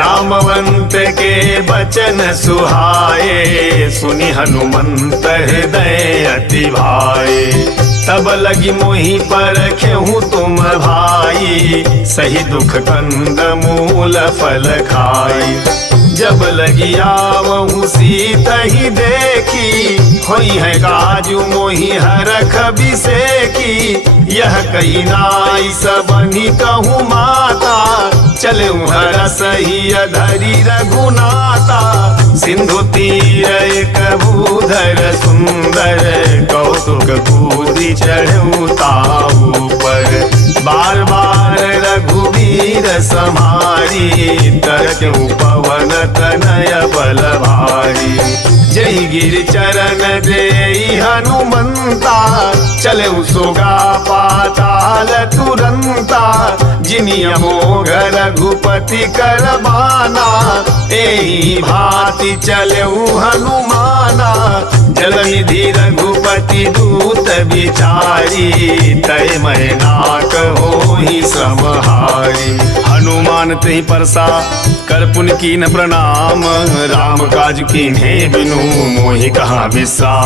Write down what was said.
जामवंत के बचन सुहाए, सुनि हनुमंत हृदय अति भाए। तब लगी मोहि परखेहु तुम भाई, सही दुख कंद मूल फल खाई। जब लगी आवहु सीता ही देखी, होई है काजू मोहि हरख बिसेकी। यह कही नाई सबनि कहूँ माता, चले हर सही धरी रघुनाथा। सिंधु तीर एक भूधर सुंदर, कौतुक कूदि चढ़ऊ ताऊ पर। बार बार रघुवीर समारी, तरकऊ पवन तनय बल भारी। जय गिर चरण देई हनुमंता, चले सोगा पाताल तुरंता। जिनिय मोघ रघुपति करबाना, एही भांति चलेऊ हनुमाना। जलनिधि रघुपति दूत बिचारी, तय मैनाक होहि समहारी। हनुमान तेहि परसा कर पुनि कीन प्रणाम, राम काज कीन्हे बिनु मोहि कहाँ विश्राम।